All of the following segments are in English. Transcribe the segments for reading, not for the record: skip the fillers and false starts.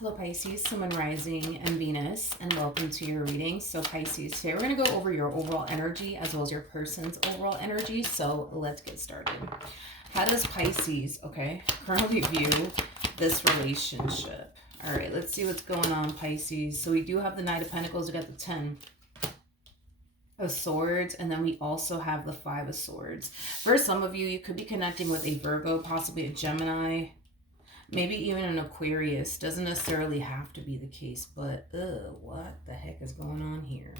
Hello Pisces, Sun, Rising, and Venus, and welcome to your reading. So Pisces, today we're going to go over your overall energy as well as your person's overall energy. So let's get started. How does Pisces, currently view this relationship? All right, let's see what's going on, Pisces. So we do have the Knight of Pentacles, we got the 10 of Swords, and then we also have the 5 of Swords. For some of you, you could be connecting with a Virgo, possibly a Gemini, maybe even an Aquarius. Doesn't necessarily have to be the case, but what the heck is going on here?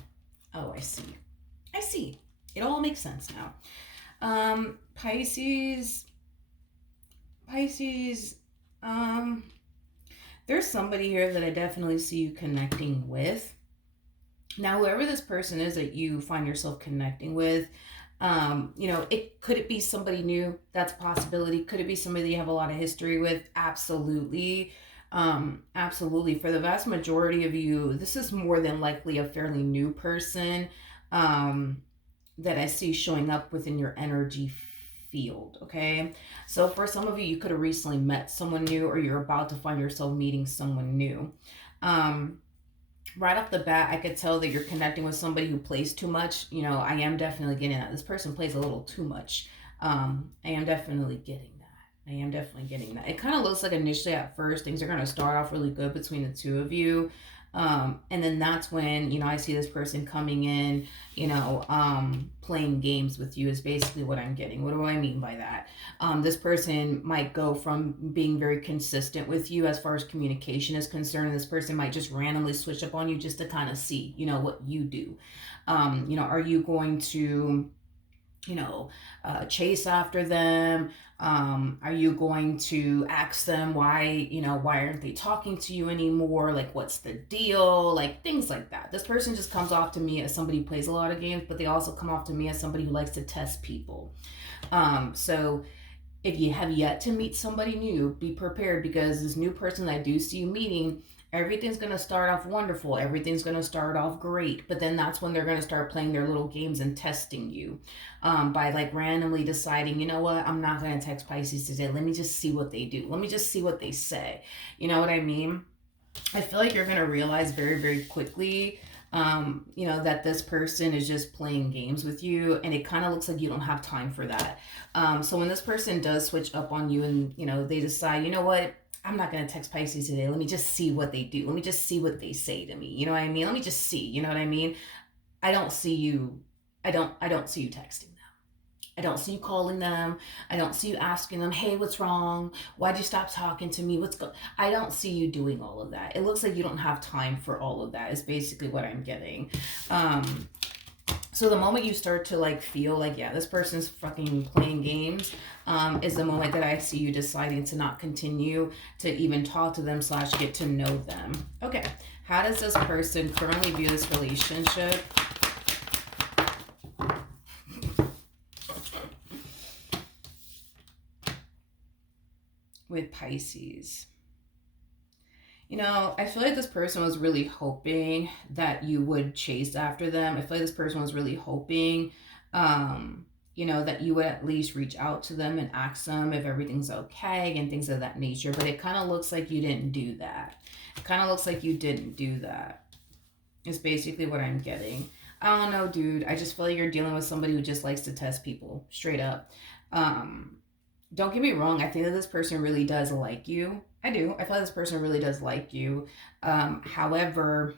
Oh, I see. I see. It all makes sense now. Pisces, there's somebody here that I definitely see you connecting with. Now, whoever this person is that you find yourself connecting with, could it be somebody new? That's a possibility. Could it be somebody that you have a lot of history with? Absolutely. Absolutely. For the vast majority of you, this is more than likely a fairly new person that I see showing up within your energy field. Okay. So for some of you, you could have recently met someone new, or you're about to find yourself meeting someone new. Right off the bat, I could tell that you're connecting with somebody who plays too much. I am definitely getting that. This person plays a little too much. I am definitely getting that. It kind of looks like initially at first things are going to start off really good between the two of you. And then that's when, I see this person coming in, playing games with you is basically what I'm getting. What do I mean by that? This person might go from being very consistent with you as far as communication is concerned, and this person might just randomly switch up on you just to kind of see, what you do. Are you going to chase after them? Are you going to ask them why aren't they talking to you anymore? Like, what's the deal? Like, things like that. This person just comes off to me as somebody who plays a lot of games, but they also come off to me as somebody who likes to test people. So if you have yet to meet somebody new, be prepared, because this new person that I do see you meeting, everything's going to start off wonderful. Everything's going to start off great. But then that's when they're going to start playing their little games and testing you by like randomly deciding, you know what, I'm not going to text Pisces today. Let me just see what they do. Let me just see what they say. You know what I mean? I feel like you're going to realize very, very quickly that this person is just playing games with you, and it kind of looks like you don't have time for that. So when this person does switch up on you and, they decide, you know what, I'm not going to text Pisces today. Let me just see what they do. Let me just see what they say to me. You know what I mean? Let me just see, you know what I mean? I don't see you texting them. I don't see you calling them. I don't see you asking them, hey, what's wrong? Why'd you stop talking to me? I don't see you doing all of that. It looks like you don't have time for all of that is basically what I'm getting. So the moment you start to like feel like, yeah, this person's fucking playing games, is the moment that I see you deciding to not continue to even talk to them / get to know them. Okay. How does this person currently view this relationship? With Pisces. I feel like this person was really hoping that you would chase after them. I feel like this person was really hoping, that you would at least reach out to them and ask them if everything's okay and things of that nature. But it kind of looks like you didn't do that. It's basically what I'm getting. I don't know, dude. I just feel like you're dealing with somebody who just likes to test people, straight up. Don't get me wrong. I think that this person really does like you. I do. I feel like this person really does like you. However,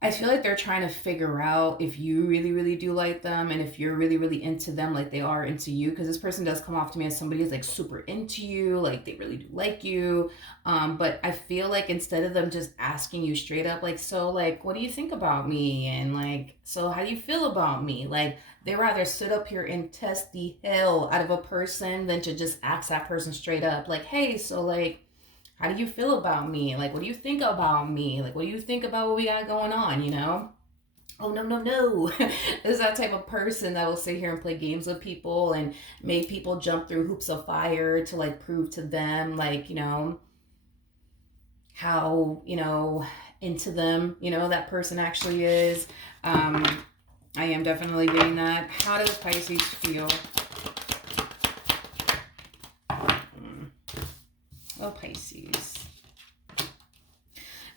I feel like they're trying to figure out if you really, really do like them, and if you're really, really into them like they are into you. Because this person does come off to me as somebody who's like super into you, like they really do like you. But I feel like instead of them just asking you straight up, like, so like, what do you think about me? And like, so how do you feel about me? Like, they rather sit up here and test the hell out of a person than to just ask that person straight up, like, hey, so like, how do you feel about me? Like, what do you think about me? Like, what do you think about what we got going on, Oh, no. This is that type of person that will sit here and play games with people and make people jump through hoops of fire to, like, prove to them, like, how, into them, that person actually is. I am definitely getting that. How does Pisces feel? Oh, Pisces.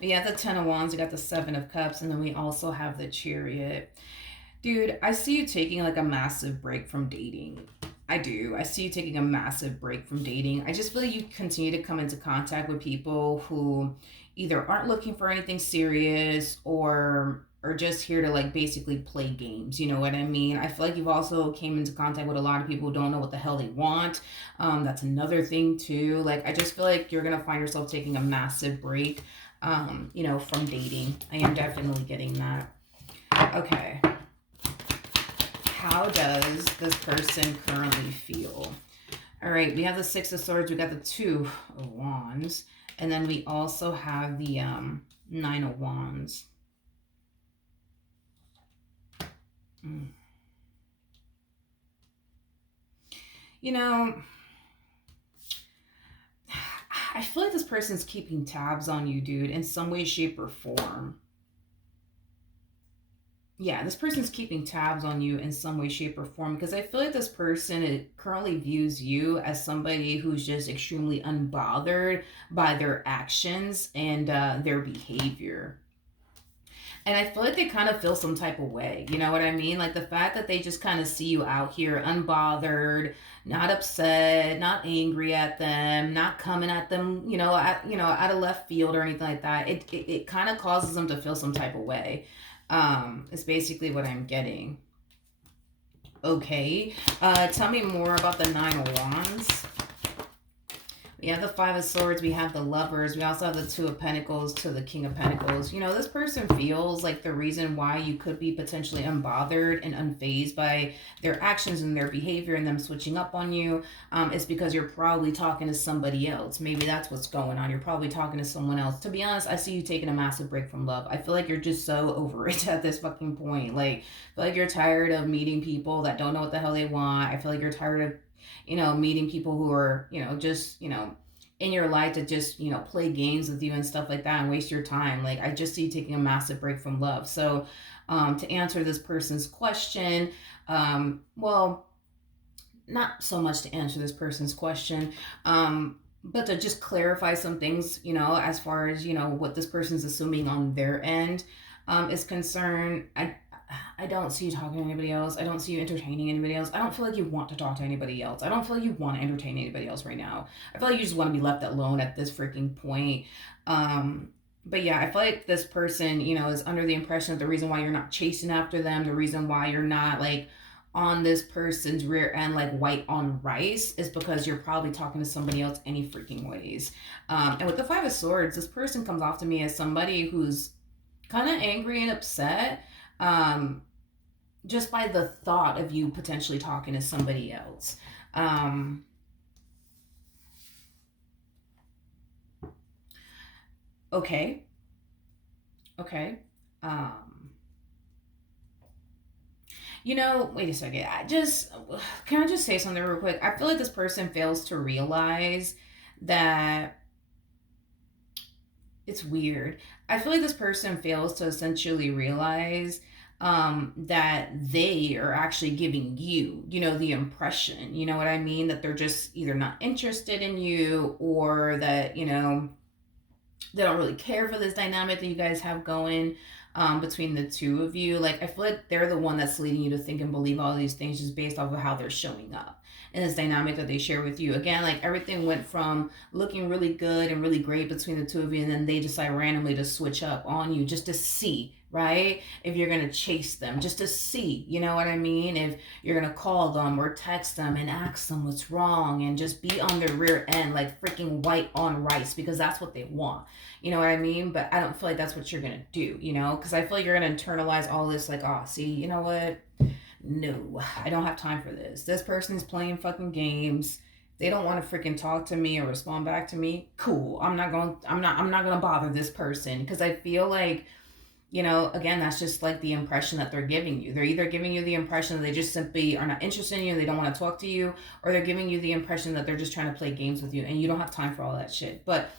We got the Ten of Wands, we got the Seven of Cups, and then we also have the Chariot. Dude, I see you taking like a massive break from dating. I do. I see you taking a massive break from dating. I just feel like you continue to come into contact with people who either aren't looking for anything serious or are just here to like basically play games. You know what I mean? I feel like you've also came into contact with a lot of people who don't know what the hell they want. That's another thing too. Like I just feel like you're gonna find yourself taking a massive break, from dating. I am definitely getting that. Okay, how does this person currently feel? All right, we have the Six of Swords, we got the Two of Wands, and then we also have the Nine of Wands. Mm. You know, I feel like this person's keeping tabs on you, dude, in some way, shape, or form. Yeah, this person's keeping tabs on you in some way, shape, or form because I feel like this person currently views you as somebody who's just extremely unbothered by their actions and their behavior. And I feel like they kind of feel some type of way. You know what I mean? Like the fact that they just kind of see you out here unbothered, not upset, not angry at them, not coming at them, out of left field or anything like that. It kind of causes them to feel some type of way. Is basically what I'm getting. Okay. Tell me more about the Nine of Wands. We have the Five of Swords, we have the Lovers, we also have the Two of Pentacles to the King of Pentacles. You know, this person feels like the reason why you could be potentially unbothered and unfazed by their actions and their behavior and them switching up on you is because you're probably talking to somebody else. Maybe that's what's going on. You're probably talking to someone else. To be honest, I see you taking a massive break from love. I feel like you're just so over it at this fucking point. Like, I feel like you're tired of meeting people that don't know what the hell they want. I feel like you're tired of meeting people who are, just, in your life to just, play games with you and stuff like that and waste your time. Like, I just see you taking a massive break from love. So, to answer this person's question, well, not so much to answer this person's question, but to just clarify some things, as far as, what this person's assuming on their end is concerned. I don't see you talking to anybody else. I don't see you entertaining anybody else. I don't feel like you want to talk to anybody else. I don't feel like you want to entertain anybody else right now. I feel like you just want to be left alone at this freaking point. But yeah, I feel like this person, is under the impression that the reason why you're not chasing after them, the reason why you're not like on this person's rear end like white on rice is because you're probably talking to somebody else any freaking ways. And with the Five of Swords, this person comes off to me as somebody who's kind of angry and upset. Just by the thought of you potentially talking to somebody else. Okay. Okay. Um, wait a second. Can I just say something real quick? I feel like this person fails to realize that it's weird. I feel like this person fails to essentially realize that they are actually giving you, the impression, you know what I mean? That they're just either not interested in you or that, they don't really care for this dynamic that you guys have going between the two of you. Like, I feel like they're the one that's leading you to think and believe all these things just based off of how they're showing up and this dynamic that they share with you. Again, like everything went from looking really good and really great between the two of you, and then they decide randomly to switch up on you just to see, right? If you're gonna chase them, just to see, you know what I mean? If you're gonna call them or text them and ask them what's wrong and just be on their rear end like freaking white on rice because that's what they want. You know what I mean? But I don't feel like that's what you're gonna do, Because I feel like you're gonna internalize all this, like, oh, see, you know what? No, I don't have time for this. This person's playing fucking games. They don't want to freaking talk to me or respond back to me. Cool. I'm not gonna bother this person because I feel like, again, that's just like the impression that they're giving you. They're either giving you the impression that they just simply are not interested in you, they don't want to talk to you, or they're giving you the impression that they're just trying to play games with you and you don't have time for all that shit. But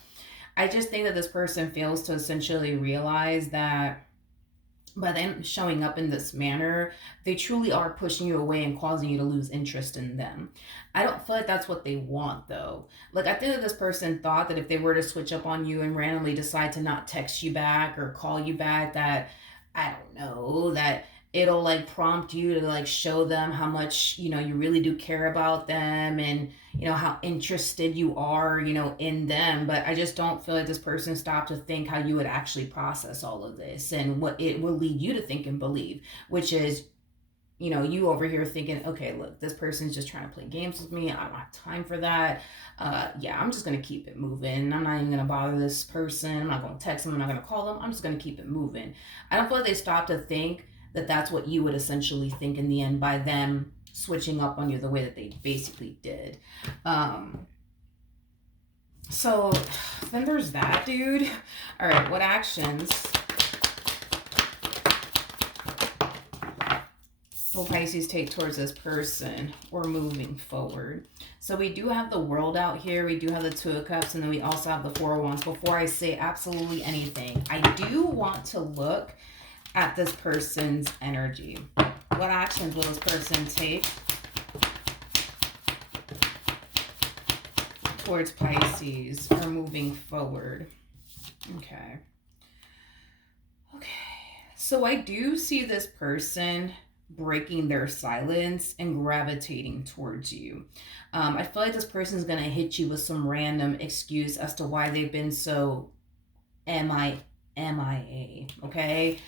I just think that this person fails to essentially realize that by them showing up in this manner, they truly are pushing you away and causing you to lose interest in them. I don't feel like that's what they want though. Like, I think that this person thought that if they were to switch up on you and randomly decide to not text you back or call you back, that, I don't know, that it'll like prompt you to like show them how much, you really do care about them, and how interested you are, in them. But I just don't feel like this person stopped to think how you would actually process all of this and what it will lead you to think and believe, which is, you over here thinking, okay, look, this person's just trying to play games with me. I don't have time for that. Yeah, I'm just going to keep it moving. I'm not even going to bother this person. I'm not going to text them. I'm not going to call them. I'm just going to keep it moving. I don't feel like they stopped to think that that's what you would essentially think in the end by them switching up on you the way that they basically did. So then there's that, dude. All right, what actions will Pisces take towards this person or moving forward? So we do have the World out here. We do have the Two of Cups, and then we also have the Four of Wands. Before I say absolutely anything, I do want to look at this person's energy. What actions will this person take towards Pisces or moving forward? Okay. So I do see this person breaking their silence and gravitating towards you. I feel like this person is going to hit you with some random excuse as to why they've been so MIA, okay?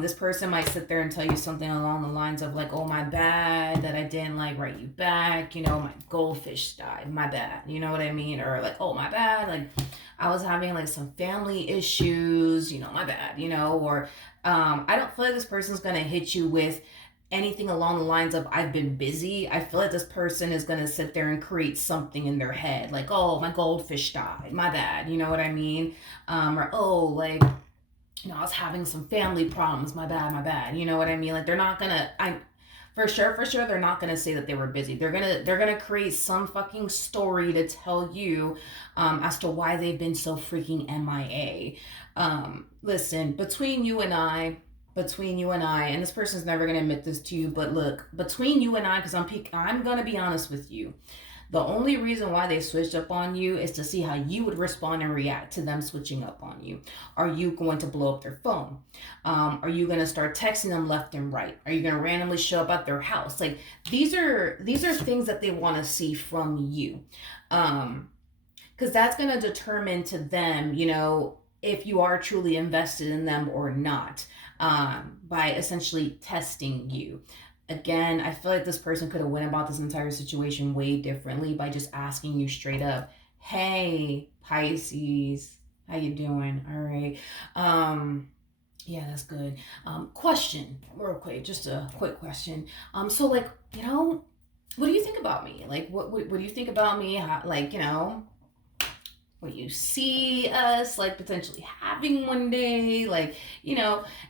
This person might sit there and tell you something along the lines of like, oh, my bad that I didn't like write you back, my goldfish died, my bad, you know what I mean? Or like, oh, my bad, like I was having like some family issues, my bad, or I don't feel like this person's gonna hit you with anything along the lines of I've been busy. I feel like this person is going to sit there and create something in their head like, oh, my goldfish died, my bad, you know what I mean? Or, oh, like, I was having some family problems, my bad, you know what I mean? Like, they're not going to, for sure, they're not going to say that they were busy. They're going to create some fucking story to tell you as to why they've been so freaking MIA. Listen, between you and I, and this person's never going to admit this to you, but look, between you and I, because I'm going to be honest with you, the only reason why they switched up on you is to see how you would respond and react to them switching up on you. Are you going to blow up their phone? Are you going to start texting them left and right? Are you going to randomly show up at their house? Like, these are things that they want to see from you. Because that's going to determine to them, if you are truly invested in them or not. By essentially testing you. Again, I feel like this person could have went about this entire situation way differently by just asking you straight up, hey, Pisces, how you doing? All right. Yeah, that's good. Question, real quick, just a quick question. So like, what do you think about me? Like, what do you think about me? How, like, what you see us like potentially having one day, like,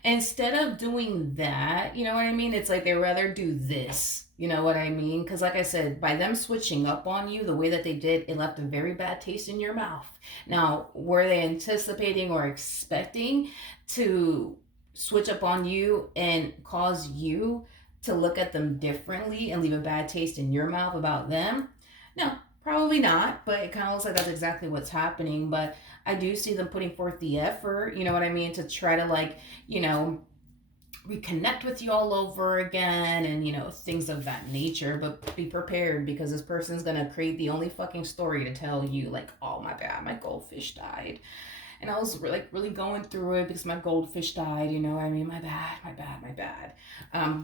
instead of doing that, you know what I mean? It's like they rather do this, you know what I mean? Because like I said, by them switching up on you the way that they did, it left a very bad taste in your mouth. Now, were they anticipating or expecting to switch up on you and cause you to look at them differently and leave a bad taste in your mouth about them? No, probably not, but it kind of looks like that's exactly what's happening. But I do see them putting forth the effort, you know what I mean, to try to like, reconnect with you all over again and, things of that nature. But be prepared, because this person's going to create the only fucking story to tell you like, oh, my bad, my goldfish died. And I was really going through it because my goldfish died, I mean, my bad.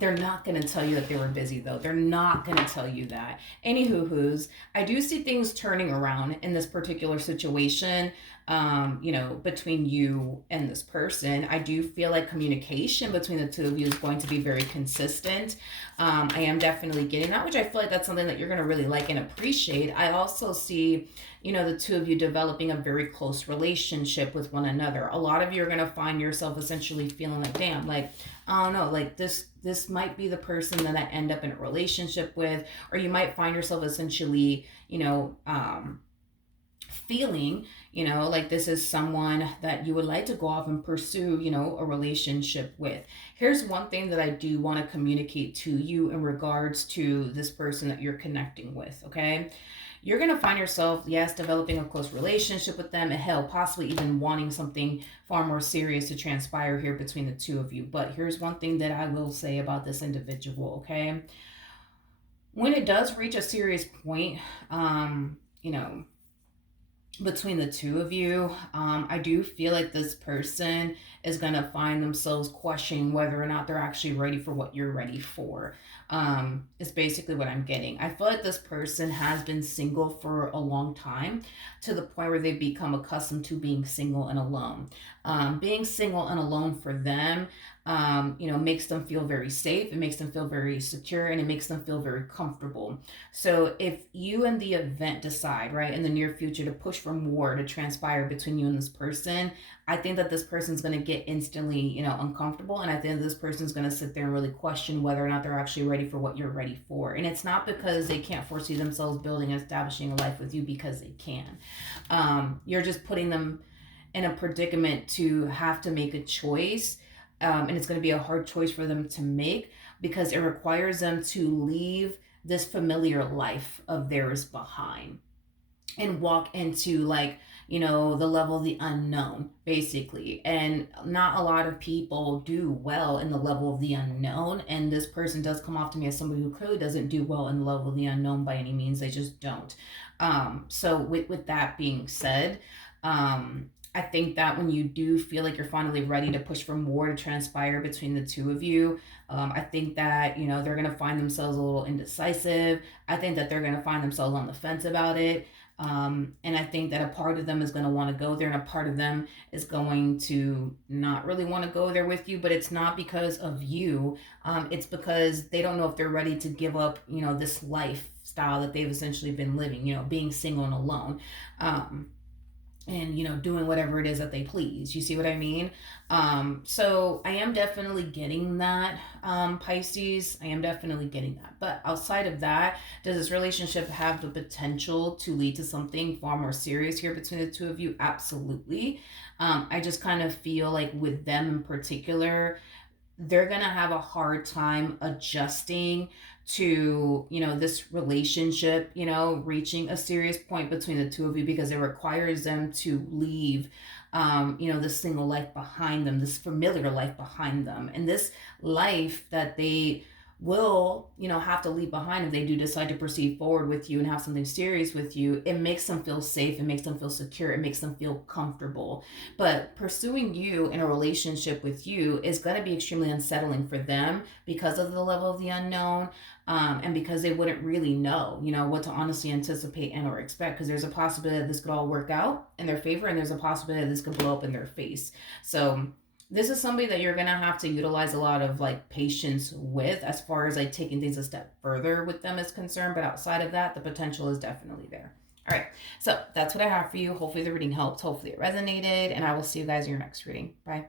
They're not going to tell you that they were busy, though. They're not going to tell you that. Anywho, I do see things turning around in this particular situation, between you and this person. I do feel like communication between the two of you is going to be very consistent. I am definitely getting that, which I feel like that's something that you're going to really like and appreciate. I also see, the two of you developing a very close relationship with one another. A lot of you are going to find yourself essentially feeling like, damn, like, I don't know, like this might be the person that I end up in a relationship with, or you might find yourself essentially, feeling, like this is someone that you would like to go off and pursue, a relationship with. Here's one thing that I do want to communicate to you in regards to this person that you're connecting with, okay? You're going to find yourself, yes, developing a close relationship with them, and hell, possibly even wanting something far more serious to transpire here between the two of you. But here's one thing that I will say about this individual, okay? When it does reach a serious point, um, you know, between the two of you, I do feel like this person is going to find themselves questioning whether or not they're actually ready for what you're ready for. Is basically what I'm getting. I feel like this person has been single for a long time, to the point where they've become accustomed to being single and alone. Being single and alone for them, makes them feel very safe. It makes them feel very secure, and it makes them feel very comfortable. So if you in the event decide, right, in the near future to push for more to transpire between you and this person, I think that this person's going to get instantly, uncomfortable. And I think this person's going to sit there and really question whether or not they're actually ready for what you're ready for. And it's not because they can't foresee themselves building and establishing a life with you, because they can. You're just putting them in a predicament to have to make a choice. And it's going to be a hard choice for them to make, because it requires them to leave this familiar life of theirs behind and walk into, like, the level of the unknown, basically. And not a lot of people do well in the level of the unknown, and this person does come off to me as somebody who clearly doesn't do well in the level of the unknown by any means. They just don't. So with that being said, I think that when you do feel like you're finally ready to push for more to transpire between the two of you, I think that, they're going to find themselves a little indecisive. I think that they're going to find themselves on the fence about it. And I think that a part of them is going to want to go there, and a part of them is going to not really want to go there with you. But it's not because of you. It's because they don't know if they're ready to give up, this lifestyle that they've essentially been living, being single and alone. And doing whatever it is that they please. You see what I mean? So I am definitely getting that, Pisces. I am definitely getting that. But outside of that, does this relationship have the potential to lead to something far more serious here between the two of you? Absolutely. I just kind of feel like with them in particular, they're gonna have a hard time adjusting to, this relationship, reaching a serious point between the two of you, because it requires them to leave, this single life behind them, this familiar life behind them, and this life that they will, have to leave behind if they do decide to proceed forward with you and have something serious with you. It makes them feel safe, it makes them feel secure, it makes them feel comfortable. But pursuing you in a relationship with you is going to be extremely unsettling for them, because of the level of the unknown, and because they wouldn't really know, what to honestly anticipate and or expect, because there's a possibility that this could all work out in their favor, and there's a possibility that this could blow up in their face. So this is somebody that you're gonna have to utilize a lot of, like, patience with, as far as like taking things a step further with them is concerned. But outside of that, the potential is definitely there. All right, so that's what I have for you. Hopefully the reading helped, hopefully it resonated, and I will see you guys in your next reading. Bye.